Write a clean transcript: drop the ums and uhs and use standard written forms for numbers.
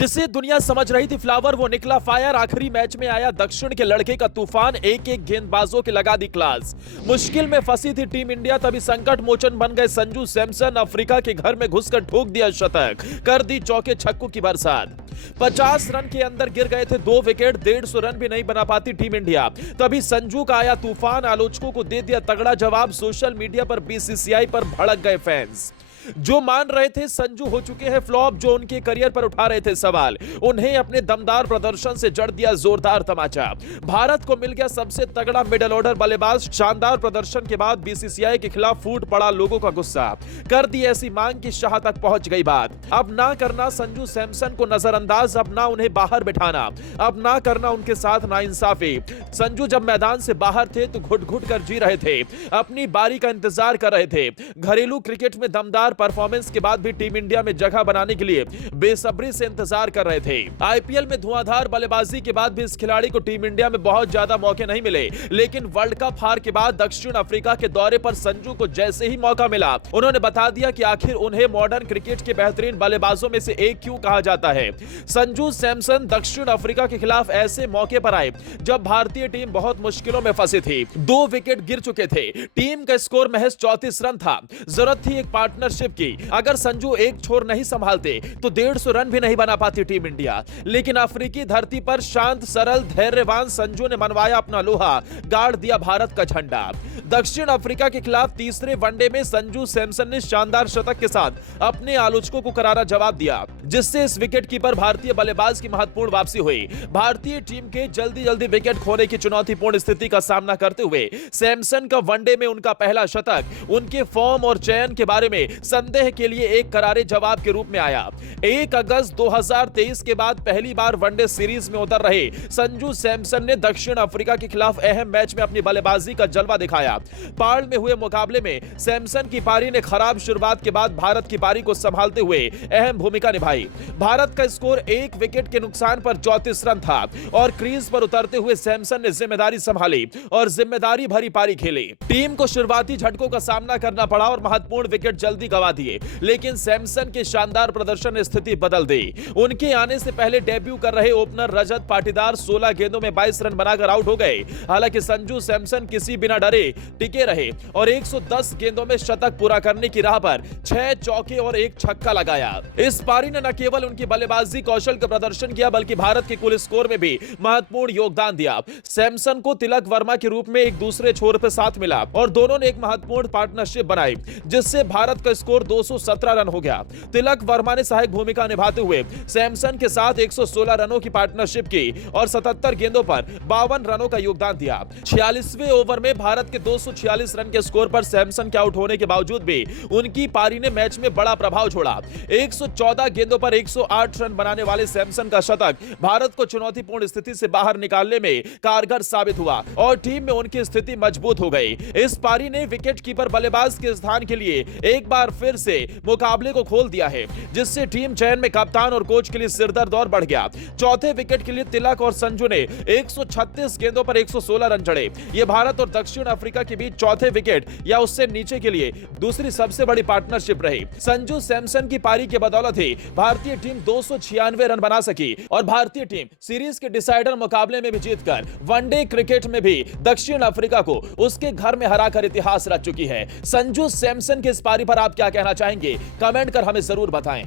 जिसे दुनिया समझ रही थी फ्लावर वो निकला फायर। आखिरी मैच में आया दक्षिण के लड़के का तूफान, एक एक गेंदबाजों की लगा दी क्लास। मुश्किल में फंसी थी टीम इंडिया, तभी संकट मोचन बन गए संजू सैमसन। अफ्रीका के घर में घुसकर ठोक दिया शतक, कर दी चौके छक्कों की बरसात। 50 रन के अंदर गिर गए थे 2 विकेट, 150 रन भी नहीं बना पाती टीम इंडिया। तभी संजू का आया तूफान, आलोचकों को दे दिया तगड़ा जवाब। सोशल मीडिया पर बीसीसीआई पर भड़क गए फैंस जो मान रहे थे संजू हो चुके हैं फ्लॉप, जो उनके करियर पर उठा रहे थे सवाल। उन्हें अपने दमदार प्रदर्शन से जड़ दिया जोरदार तमाचा। भारत को मिल गया सबसे तगड़ा मिडिल ऑर्डर बल्लेबाज। शानदार प्रदर्शन के बाद बीसीसीआई के खिलाफ फूट पड़ा लोगों का गुस्सा, कर दी ऐसी मांग की शाह तक पहुंच गई बात। अब ना करना संजू सैमसन को नजरअंदाज, अब ना उन्हें बाहर बिठाना, अब ना करना उनके साथ नाइंसाफी। संजू जब मैदान से बाहर थे तो घुट घुट कर जी रहे थे, अपनी बारी का इंतजार कर रहे थे। घरेलू क्रिकेट में दमदार परफॉर्मेंस के बाद भी टीम इंडिया में जगह बनाने के लिए बेसब्री से इंतजार कर रहे थे। आईपीएल में धुआंधार बल्लेबाजी के बाद भी इस खिलाड़ी को टीम इंडिया में बहुत ज्यादा मौके नहीं मिले, लेकिन वर्ल्ड कप हार के बाद दक्षिण अफ्रीका के दौरे पर संजू को जैसे ही मौका मिला, उन्होंने बता दिया कि आखिर उन्हें मॉडर्न क्रिकेट के बेहतरीन बल्लेबाजों में से एक क्यों कहा जाता है। संजू सैमसन दक्षिण अफ्रीका के खिलाफ ऐसे मौके पर आए जब भारतीय टीम बहुत मुश्किलों में फंसी थी। 2 विकेट गिर चुके थे, टीम का स्कोर महज 34 रन था, जरूरत थी एक पार्टनरशिप की। अगर संजू एक छोर नहीं संभालते तो 150 रन भी नहीं बना पाती टीम इंडिया। लेकिन अफ्रीकी धरती पर शांत, सरल, धैर्यवान संजू ने मनवाया अपना लोहा, गाड़ दिया भारत का झंडा। दक्षिण अफ्रीका के खिलाफ तीसरे वनडे में संजू सैमसन ने शानदार शतक के साथ अपने आलोचकों को करारा जवाब दिया, जिससे इस विकेटकीपर भारतीय बल्लेबाज की महत्वपूर्ण वापसी हुई। भारतीय टीम के जल्दी विकेट खोने की चुनौतीपूर्ण स्थिति का सामना करते हुए सैमसन का वनडे में उनका पहला शतक उनके फॉर्म और चयन के बारे में संदेह के लिए एक करारे जवाब के रूप में आया। 1 अगस्त 2023 के बाद पहली बार वनडे सीरीज में उतर रहे संजू सैमसन ने दक्षिण अफ्रीका के खिलाफ अहम मैच में अपनी बल्लेबाजी का जलवा दिखाया। पार्ल में हुए मुकाबले में सैमसन की पारी ने खराब शुरुआत के बाद भारत की पारी को संभालते हुए अहम भूमिका निभाई। भारत का स्कोर 1 विकेट के नुकसान पर 34 रन था और क्रीज पर उतरते हुए सैमसन ने जिम्मेदारी संभाली और जिम्मेदारी भरी पारी खेली। टीम को शुरुआती झटकों का सामना करना पड़ा और महत्वपूर्ण विकेट जल्दी गंवा दिए, लेकिन सैमसन के शानदार प्रदर्शन ने स्थिति बदल दी। उनके आने से पहले डेब्यू कर रहे ओपनर रजत पाटीदार 16 गेंदों में 22 रन बनाकर आउट हो गए। हालांकि संजू सैमसन किसी बिना डरे टिके रहे और 110 गेंदों में शतक पूरा करने की राह पर 6 चौके और 1 छक्का लगाया। इस पारी ने न केवल उनकी बल्लेबाजी कौशल का प्रदर्शन किया, बल्कि भारत के कुल स्कोर में भी महत्वपूर्ण योगदान दिया। सैमसन को तिलक वर्मा के रूप में एक दूसरे छोर पर साथ मिला और दोनों ने एक महत्वपूर्ण पार्टनरशिप बनाई, जिससे भारत का स्कोर 217 रन हो गया। तिलक वर्मा ने सहायक भूमिका निभाते हुए सैमसन के साथ 116 रनों की पार्टनरशिप की और 77 गेंदों पर 52 रनों का योगदान दिया। 46वें ओवर में भारत के 246 रन के स्कोर पर सैमसन के आउट होने के बावजूद भी उनकी पारी ने मैच में बड़ा प्रभाव छोड़ा। 114 गेंदों पर 108 रन बनाने वाले सैमसन का शतक भारत को चुनौतीपूर्ण स्थिति से बाहर निकालने में कारगर साबित हुआ और टीम में उनकी स्थिति मजबूत हो गई। इस पारी ने विकेटकीपर बल्लेबाज के स्थान के लिए एक बार फिर से मुकाबले को खोल दिया है, जिससे टीम चयन में कप्तान और कोच के लिए सिरदर्द और बढ़ गया। चौथे विकेट के लिए तिलक और संजू ने 136 गेंदों पर 116 रन जड़े। यह भारत और दक्षिण अफ्रीका के बीच चौथे विकेट या उससे नीचे के लिए दूसरी सबसे बड़ी पार्टनरशिप रही। संजू सैमसन की पारी के बदौलत ही भारतीय टीम 296 रन बना सकी और भारतीय टीम सीरीज के डिसाइडर मुकाबले में भी जीतकर वनडे क्रिकेट में भी दक्षिण अफ्रीका को उसके घर में हराकर इतिहास रच चुकी है। संजू सैमसन की इस पारी पर आप क्या कहना चाहेंगे? कमेंट कर हमें जरूर बताएं।